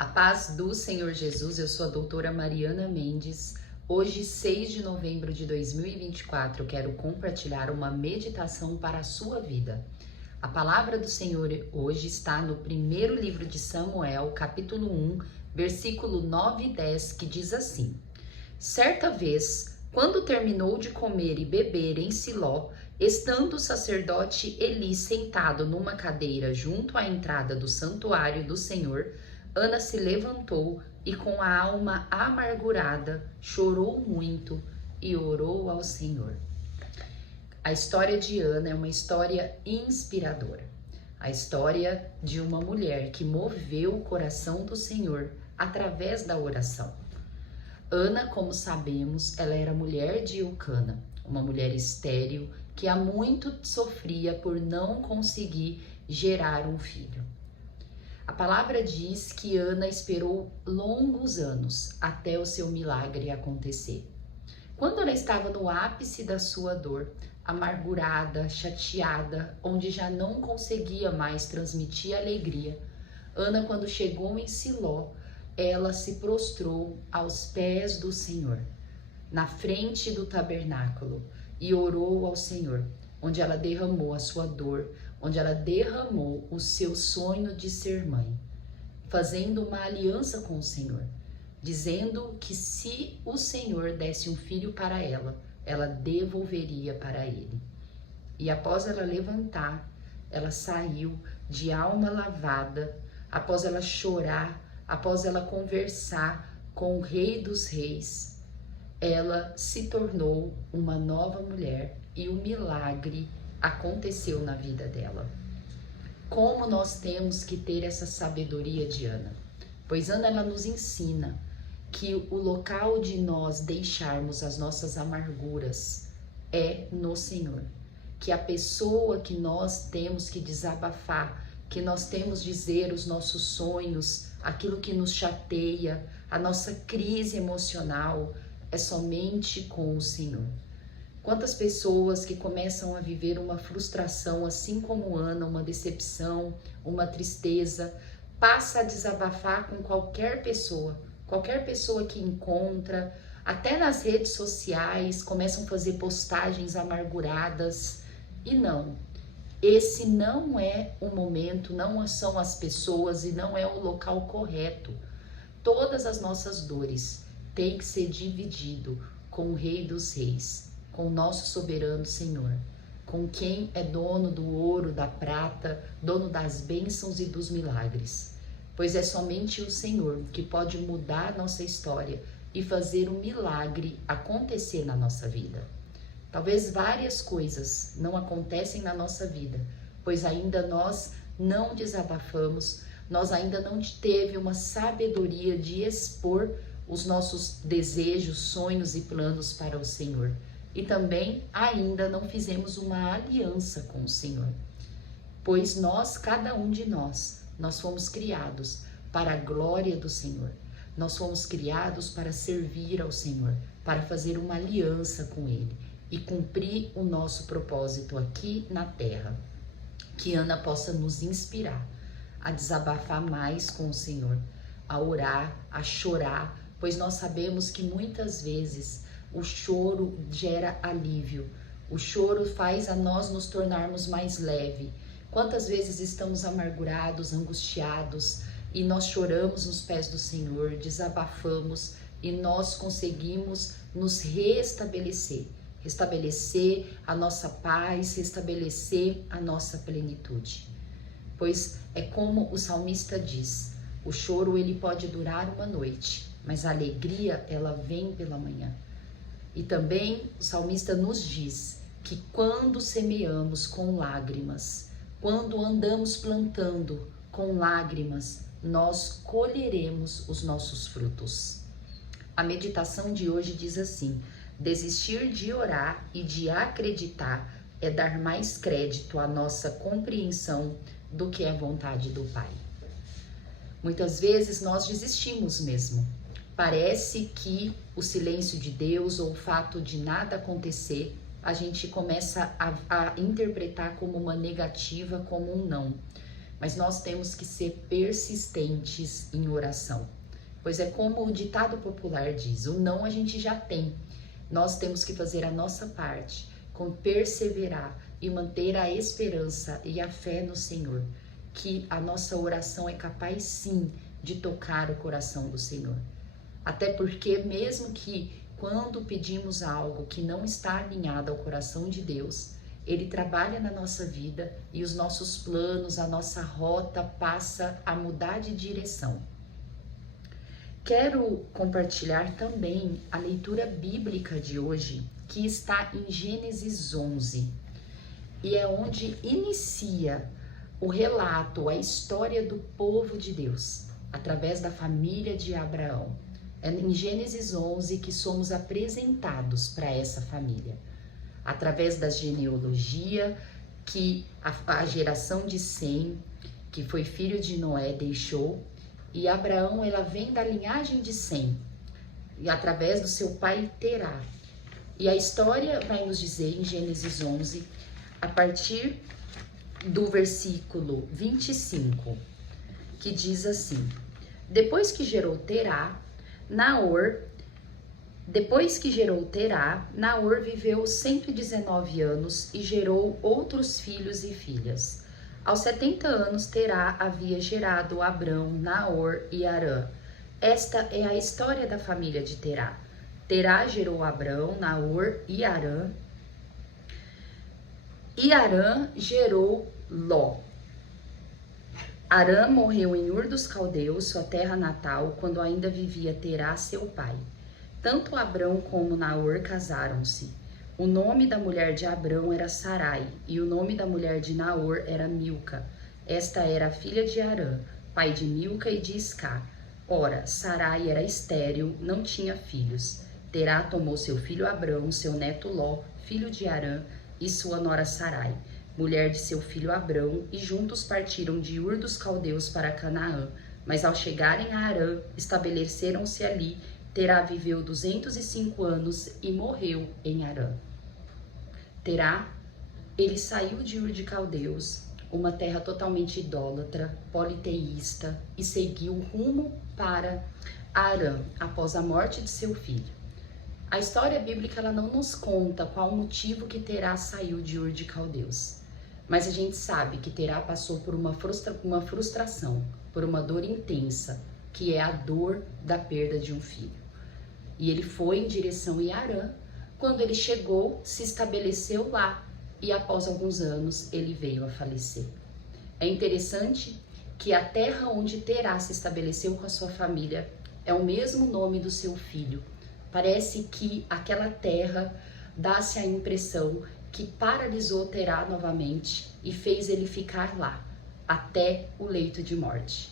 A paz do Senhor Jesus, eu sou a doutora Mariana Mendes. Hoje, 6 de novembro de 2024, eu quero compartilhar uma meditação para a sua vida. A palavra do Senhor hoje está no primeiro livro de Samuel, capítulo 1, versículo 9 e 10, que diz assim: Certa vez, quando terminou de comer e beber em Siló, estando o sacerdote Eli sentado numa cadeira junto à entrada do santuário do Senhor, Ana se levantou e, com a alma amargurada, chorou muito e orou ao Senhor. A história de Ana é uma história inspiradora. A história de uma mulher que moveu o coração do Senhor através da oração. Ana, como sabemos, ela era mulher de Eucana, uma mulher estéril que há muito sofria por não conseguir gerar um filho. A palavra diz que Ana esperou longos anos até o seu milagre acontecer. Quando ela estava no ápice da sua dor, amargurada, chateada, onde já não conseguia mais transmitir alegria, Ana, quando chegou em Siló, ela se prostrou aos pés do Senhor, na frente do tabernáculo, e orou ao Senhor, onde ela derramou a sua dor, onde ela derramou o seu sonho de ser mãe, fazendo uma aliança com o Senhor, dizendo que se o Senhor desse um filho para ela, ela devolveria para ele. E após ela levantar, ela saiu de alma lavada, após ela chorar, após ela conversar com o Rei dos Reis, ela se tornou uma nova mulher e o milagre aconteceu na vida dela. Como nós temos que ter essa sabedoria de Ana? Pois Ana, ela nos ensina que o local de nós deixarmos as nossas amarguras é no Senhor. Que a pessoa que nós temos que desabafar, que nós temos dizer os nossos sonhos, aquilo que nos chateia, a nossa crise emocional, é somente com o Senhor. Quantas pessoas que começam a viver uma frustração, assim como Ana, uma decepção, uma tristeza, passa a desabafar com qualquer pessoa que encontra, até nas redes sociais, começam a fazer postagens amarguradas. E não, esse não é o momento, não são as pessoas e não é o local correto. Todas as nossas dores têm que ser dividido com o Rei dos Reis, com o nosso soberano Senhor, com quem é dono do ouro, da prata, dono das bênçãos e dos milagres. Pois é somente o Senhor que pode mudar a nossa história e fazer um milagre acontecer na nossa vida. Talvez várias coisas não acontecem na nossa vida, pois ainda nós não desabafamos, nós ainda não teve uma sabedoria de expor os nossos desejos, sonhos e planos para o Senhor. E também ainda não fizemos uma aliança com o Senhor. Pois nós, cada um de nós fomos criados para a glória do Senhor. Nós fomos criados para servir ao Senhor, para fazer uma aliança com Ele e cumprir o nosso propósito aqui na terra. Que Ana possa nos inspirar a desabafar mais com o Senhor, a orar, a chorar, pois nós sabemos que muitas vezes o choro gera alívio, o choro faz a nós nos tornarmos mais leve. Quantas vezes estamos amargurados, angustiados e nós choramos nos pés do Senhor, desabafamos e nós conseguimos nos restabelecer, restabelecer a nossa paz, restabelecer a nossa plenitude. Pois é como o salmista diz, o choro ele pode durar uma noite, mas a alegria ela vem pela manhã. E também o salmista nos diz que quando semeamos com lágrimas, quando andamos plantando com lágrimas, nós colheremos os nossos frutos. A meditação de hoje diz assim: desistir de orar e de acreditar é dar mais crédito à nossa compreensão do que a vontade do Pai. Muitas vezes nós desistimos mesmo. Parece que o silêncio de Deus ou o fato de nada acontecer, a gente começa a interpretar como uma negativa, como um não. mas nós temos que ser persistentes em oração. Pois é como o ditado popular diz, o não a gente já tem. Nós temos que fazer a nossa parte, com perseverar e manter a esperança e a fé no Senhor, que a nossa oração é capaz sim de tocar o coração do Senhor. Até porque mesmo que quando pedimos algo que não está alinhado ao coração de Deus, Ele trabalha na nossa vida e os nossos planos, a nossa rota passa a mudar de direção. Quero compartilhar também a leitura bíblica de hoje, que está em Gênesis 11, e é onde inicia o relato, a história do povo de Deus, através da família de Abraão. É em Gênesis 11 que somos apresentados para essa família, através da genealogia que a geração de Sem, que foi filho de Noé, deixou, e Abraão, ela vem da linhagem de Sem, e através do seu pai Terá. E a história vai nos dizer em Gênesis 11, a partir do versículo 25, que diz assim: Depois que gerou Terá, Naor viveu 119 anos e gerou outros filhos e filhas. Aos 70 anos, Terá havia gerado Abrão, Naor e Harã. Esta é a história da família de Terá. Terá gerou Abrão, Naor e Harã. E Harã gerou Ló. Harã morreu em Ur dos Caldeus, sua terra natal, quando ainda vivia Terá, seu pai. Tanto Abrão como Naor casaram-se. O nome da mulher de Abrão era Sarai, e o nome da mulher de Naor era Milca. Esta era a filha de Harã, pai de Milca e de Iscá. Ora, Sarai era estéril, não tinha filhos. Terá tomou seu filho Abrão, seu neto Ló, filho de Harã, e sua nora Sarai, mulher de seu filho Abrão, e juntos partiram de Ur dos Caldeus para Canaã. Mas ao chegarem a Harã, estabeleceram-se ali. Terá viveu 205 anos e morreu em Harã. Terá, ele saiu de Ur de Caldeus, uma terra totalmente idólatra, politeísta, e seguiu rumo para Harã após a morte de seu filho. A história bíblica ela não nos conta qual o motivo que Terá saiu de Ur de Caldeus, mas a gente sabe que Terá passou por uma frustração, por uma dor intensa, que é a dor da perda de um filho. E ele foi em direção a Harã. Quando ele chegou, se estabeleceu lá e após alguns anos ele veio a falecer. É interessante que a terra onde Terá se estabeleceu com a sua família é o mesmo nome do seu filho. Parece que aquela terra dá-se a impressão que paralisou Terá novamente e fez ele ficar lá, até o leito de morte.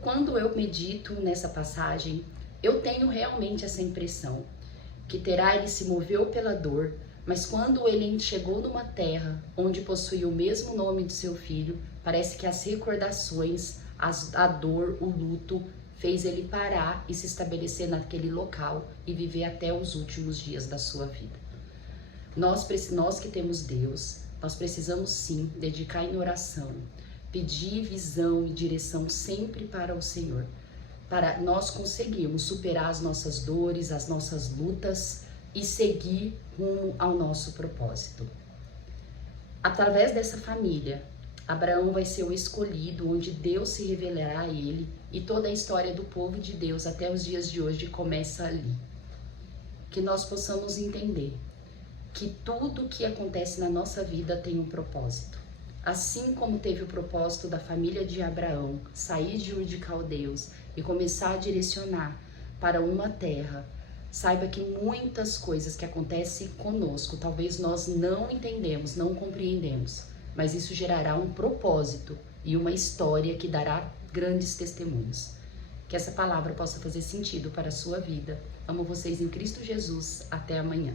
Quando eu medito nessa passagem, eu tenho realmente essa impressão que Terá ele se moveu pela dor, mas quando ele chegou numa terra onde possuía o mesmo nome do seu filho, parece que as recordações, a dor, o luto, fez ele parar e se estabelecer naquele local e viver até os últimos dias da sua vida. Nós que temos Deus, nós precisamos sim dedicar em oração, pedir visão e direção sempre para o Senhor, para nós conseguirmos superar as nossas dores, as nossas lutas e seguir rumo ao nosso propósito. Através dessa família, Abraão vai ser o escolhido, onde Deus se revelará a ele, e toda a história do povo de Deus até os dias de hoje começa ali. Que nós possamos entender que tudo que acontece na nossa vida tem um propósito. Assim como teve o propósito da família de Abraão sair de Ur de Caldeus e começar a direcionar para uma terra, saiba que muitas coisas que acontecem conosco, talvez nós não entendemos, não compreendemos, mas isso gerará um propósito e uma história que dará grandes testemunhos. Que essa palavra possa fazer sentido para a sua vida. Amo vocês em Cristo Jesus. Até amanhã.